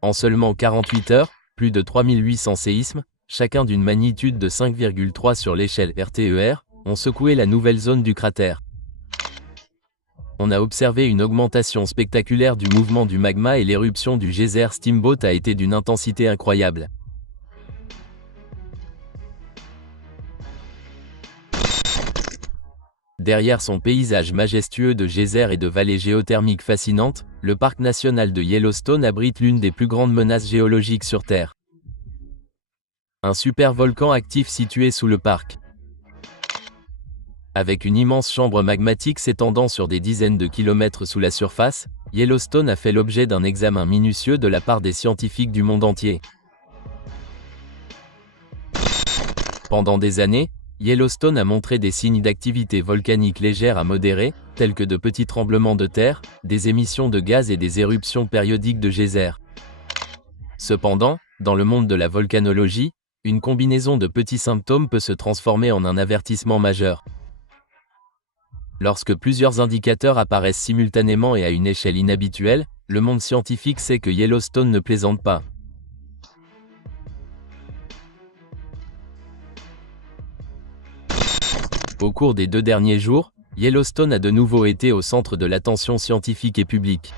En seulement 48 heures, plus de 3800 séismes, chacun d'une magnitude de 5,3 sur l'échelle RTER, ont secoué la nouvelle zone du cratère. On a observé une augmentation spectaculaire du mouvement du magma et l'éruption du geyser Steamboat a été d'une intensité incroyable. Derrière son paysage majestueux de geysers et de vallées géothermiques fascinantes, le parc national de Yellowstone abrite l'une des plus grandes menaces géologiques sur Terre. Un supervolcan actif situé sous le parc. Avec une immense chambre magmatique s'étendant sur des dizaines de kilomètres sous la surface, Yellowstone a fait l'objet d'un examen minutieux de la part des scientifiques du monde entier. Pendant des années, Yellowstone a montré des signes d'activité volcanique légère à modérée, tels que de petits tremblements de terre, des émissions de gaz et des éruptions périodiques de geysers. Cependant, dans le monde de la volcanologie, une combinaison de petits symptômes peut se transformer en un avertissement majeur. Lorsque plusieurs indicateurs apparaissent simultanément et à une échelle inhabituelle, le monde scientifique sait que Yellowstone ne plaisante pas. Au cours des 2 derniers jours, Yellowstone a de nouveau été au centre de l'attention scientifique et publique.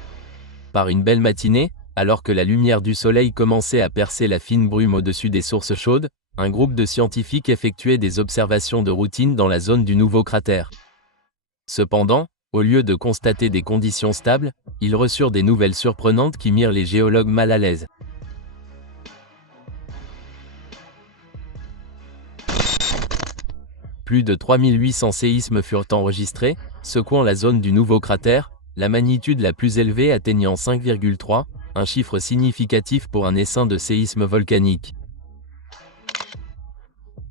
Par une belle matinée, alors que la lumière du soleil commençait à percer la fine brume au-dessus des sources chaudes, un groupe de scientifiques effectuait des observations de routine dans la zone du nouveau cratère. Cependant, au lieu de constater des conditions stables, ils reçurent des nouvelles surprenantes qui mirent les géologues mal à l'aise. Plus de 3800 séismes furent enregistrés, secouant la zone du nouveau cratère, la magnitude la plus élevée atteignant 5,3, un chiffre significatif pour un essaim de séismes volcaniques.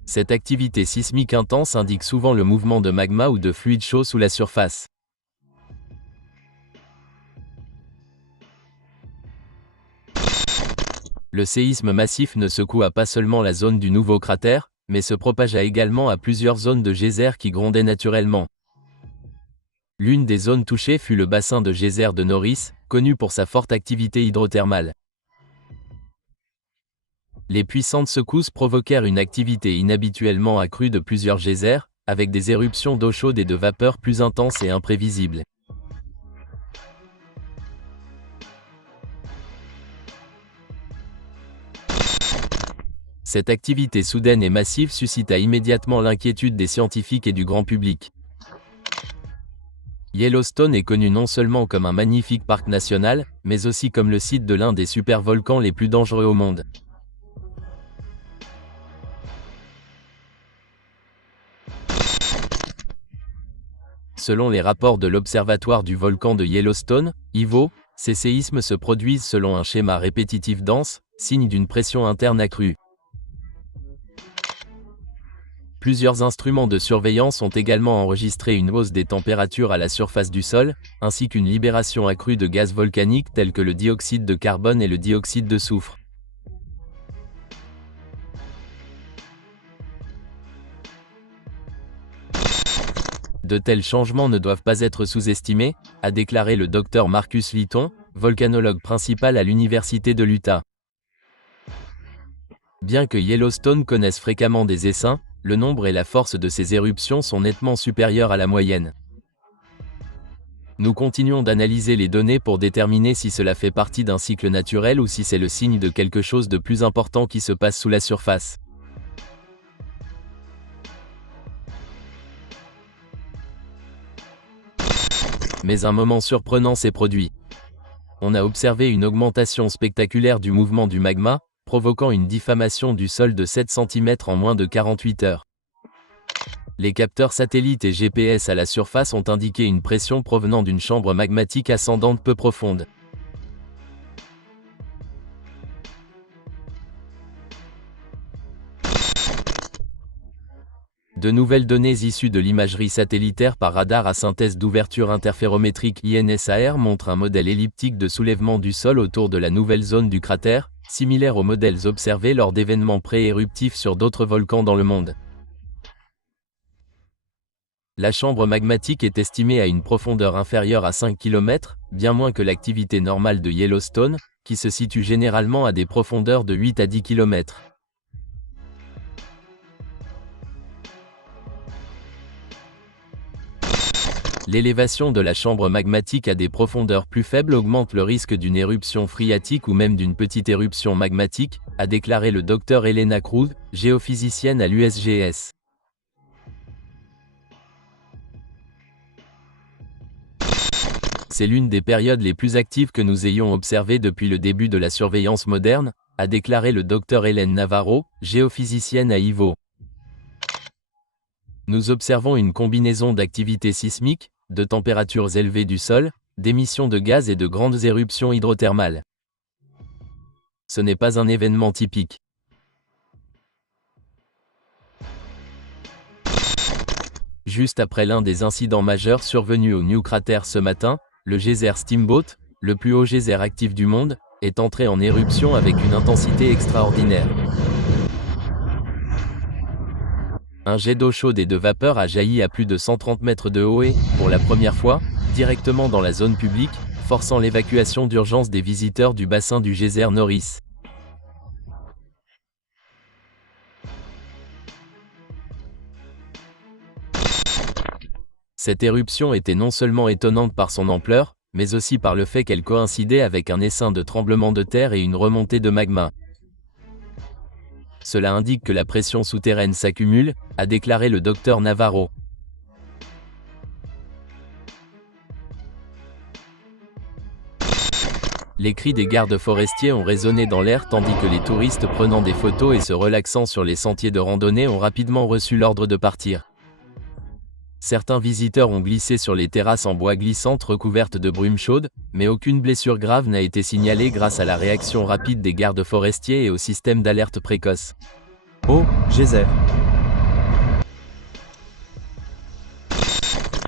Cette activité sismique intense indique souvent le mouvement de magma ou de fluide chaud sous la surface. Le séisme massif ne secoua pas seulement la zone du nouveau cratère, mais se propagea également à plusieurs zones de geysers qui grondaient naturellement. L'une des zones touchées fut le bassin de geyser de Norris, connu pour sa forte activité hydrothermale. Les puissantes secousses provoquèrent une activité inhabituellement accrue de plusieurs geysers, avec des éruptions d'eau chaude et de vapeur plus intenses et imprévisibles. Cette activité soudaine et massive suscita immédiatement l'inquiétude des scientifiques et du grand public. Yellowstone est connu non seulement comme un magnifique parc national, mais aussi comme le site de l'un des supervolcans les plus dangereux au monde. Selon les rapports de l'Observatoire du volcan de Yellowstone, IVO, ces séismes se produisent selon un schéma répétitif dense, signe d'une pression interne accrue. Plusieurs instruments de surveillance ont également enregistré une hausse des températures à la surface du sol, ainsi qu'une libération accrue de gaz volcaniques tels que le dioxyde de carbone et le dioxyde de soufre. De tels changements ne doivent pas être sous-estimés, a déclaré le Dr Marcus Litton, volcanologue principal à l'Université de l'Utah. Bien que Yellowstone connaisse fréquemment des essaims, le nombre et la force de ces éruptions sont nettement supérieurs à la moyenne. Nous continuons d'analyser les données pour déterminer si cela fait partie d'un cycle naturel ou si c'est le signe de quelque chose de plus important qui se passe sous la surface. Mais un moment surprenant s'est produit. On a observé une augmentation spectaculaire du mouvement du magma, provoquant une diffamation du sol de 7 cm en moins de 48 heures. Les capteurs satellites et GPS à la surface ont indiqué une pression provenant d'une chambre magmatique ascendante peu profonde. De nouvelles données issues de l'imagerie satellitaire par radar à synthèse d'ouverture interférométrique INSAR montrent un modèle elliptique de soulèvement du sol autour de la nouvelle zone du cratère, similaire aux modèles observés lors d'événements pré-éruptifs sur d'autres volcans dans le monde. La chambre magmatique est estimée à une profondeur inférieure à 5 km, bien moins que l'activité normale de Yellowstone, qui se situent généralement à des profondeurs de 8 à 10 km. L'élévation de la chambre magmatique à des profondeurs plus faibles augmente le risque d'une éruption phréatique ou même d'une petite éruption magmatique, a déclaré le Dr Elena Cruz, géophysicienne à l'USGS. C'est l'une des périodes les plus actives que nous ayons observées depuis le début de la surveillance moderne, a déclaré le Dr Hélène Navarro, géophysicienne à Ivo. Nous observons une combinaison d'activités sismiques, de températures élevées du sol, d'émissions de gaz et de grandes éruptions hydrothermales. Ce n'est pas un événement typique. Juste après l'un des incidents majeurs survenus au New Crater ce matin, le geyser Steamboat, le plus haut geyser actif du monde, est entré en éruption avec une intensité extraordinaire. Un jet d'eau chaude et de vapeur a jailli à plus de 130 mètres de haut et, pour la première fois, directement dans la zone publique, forçant l'évacuation d'urgence des visiteurs du bassin du geyser Norris. Cette éruption était non seulement étonnante par son ampleur, mais aussi par le fait qu'elle coïncidait avec un essaim de tremblements de terre et une remontée de magma. Cela indique que la pression souterraine s'accumule, a déclaré le docteur Navarro. Les cris des gardes forestiers ont résonné dans l'air tandis que les touristes prenant des photos et se relaxant sur les sentiers de randonnée ont rapidement reçu l'ordre de partir. Certains visiteurs ont glissé sur les terrasses en bois glissantes recouvertes de brume chaude, mais aucune blessure grave n'a été signalée grâce à la réaction rapide des gardes forestiers et au système d'alerte précoce. Oh, geyser.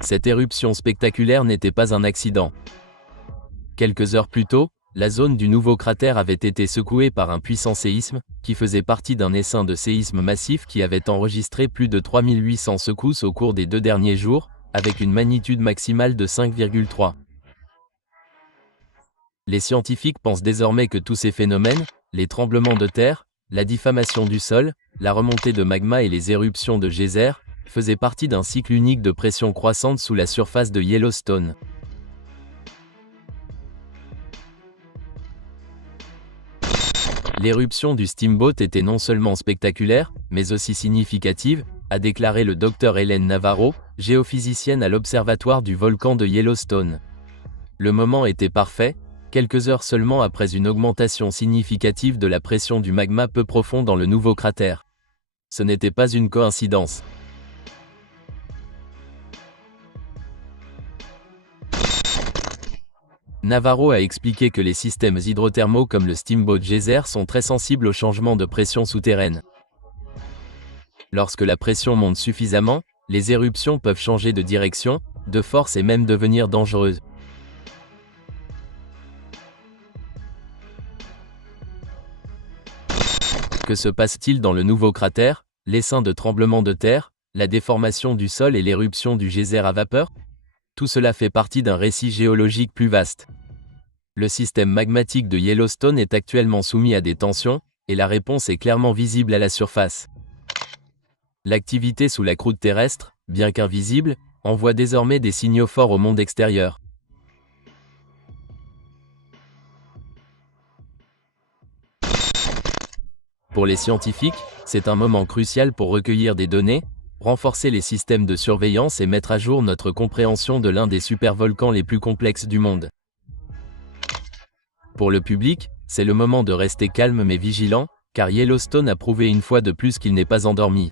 Cette éruption spectaculaire n'était pas un accident. Quelques heures plus tôt, la zone du nouveau cratère avait été secouée par un puissant séisme, qui faisait partie d'un essaim de séismes massifs qui avait enregistré plus de 3800 secousses au cours des 2 derniers jours, avec une magnitude maximale de 5,3. Les scientifiques pensent désormais que tous ces phénomènes, les tremblements de terre, la diffamation du sol, la remontée de magma et les éruptions de geyser, faisaient partie d'un cycle unique de pression croissante sous la surface de Yellowstone. L'éruption du Steamboat était non seulement spectaculaire, mais aussi significative, a déclaré le Dr Hélène Navarro, géophysicienne à l'observatoire du volcan de Yellowstone. Le moment était parfait, quelques heures seulement après une augmentation significative de la pression du magma peu profond dans le nouveau cratère. Ce n'était pas une coïncidence. Navarro a expliqué que les systèmes hydrothermaux comme le Steamboat Geyser sont très sensibles aux changements de pression souterraine. Lorsque la pression monte suffisamment, les éruptions peuvent changer de direction, de force et même devenir dangereuses. Que se passe-t-il dans le nouveau cratère, l'essaim de tremblements de terre, la déformation du sol et l'éruption du geyser à vapeur? Tout cela fait partie d'un récit géologique plus vaste. Le système magmatique de Yellowstone est actuellement soumis à des tensions, et la réponse est clairement visible à la surface. L'activité sous la croûte terrestre, bien qu'invisible, envoie désormais des signaux forts au monde extérieur. Pour les scientifiques, c'est un moment crucial pour recueillir des données, renforcer les systèmes de surveillance et mettre à jour notre compréhension de l'un des supervolcans les plus complexes du monde. Pour le public, c'est le moment de rester calme mais vigilant, car Yellowstone a prouvé une fois de plus qu'il n'est pas endormi.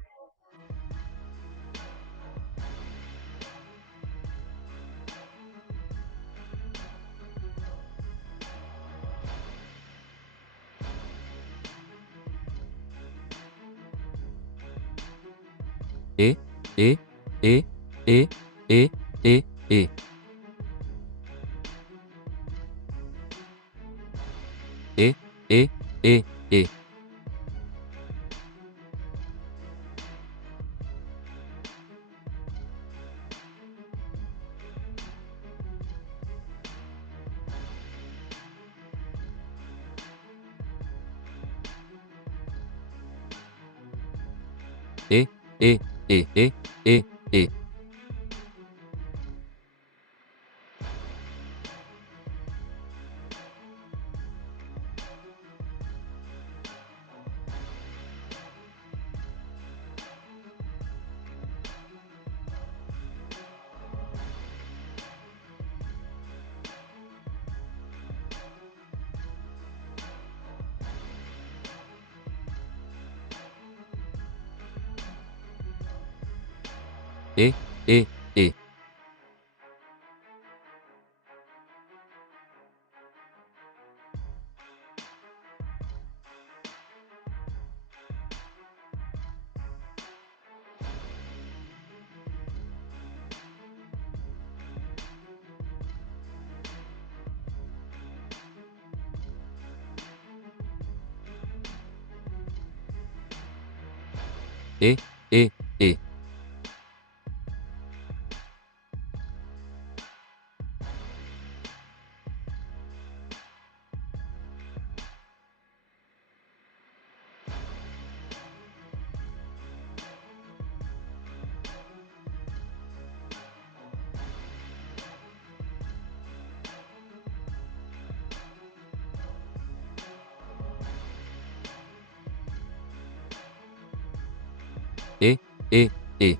Et, et, et, et, et, et, et. Et, et. et, et, et, et, et, et. Et, et, et. Et, et, et. Et, et, et.